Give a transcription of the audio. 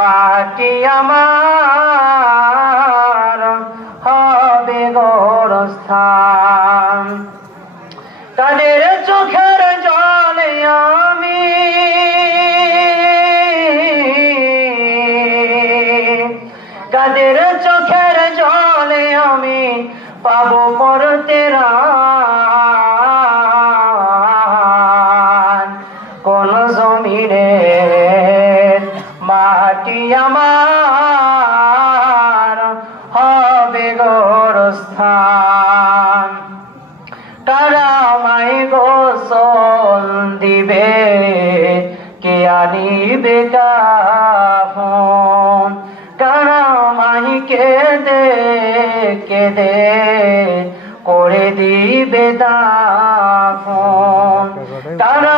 মাটি আমার হবে গোরস্থান, তাদের চোখের জলে আমি কাদের চোখের জলে আমি পাবো পরতে কোন জমিনে মাটি আমার হবে গোরস্থান। কারা আমায় গোসল দিবে, কে আনিবে কাফন, কারা আমায় কেঁদে কেঁদে করে দিবে দাফন, তারা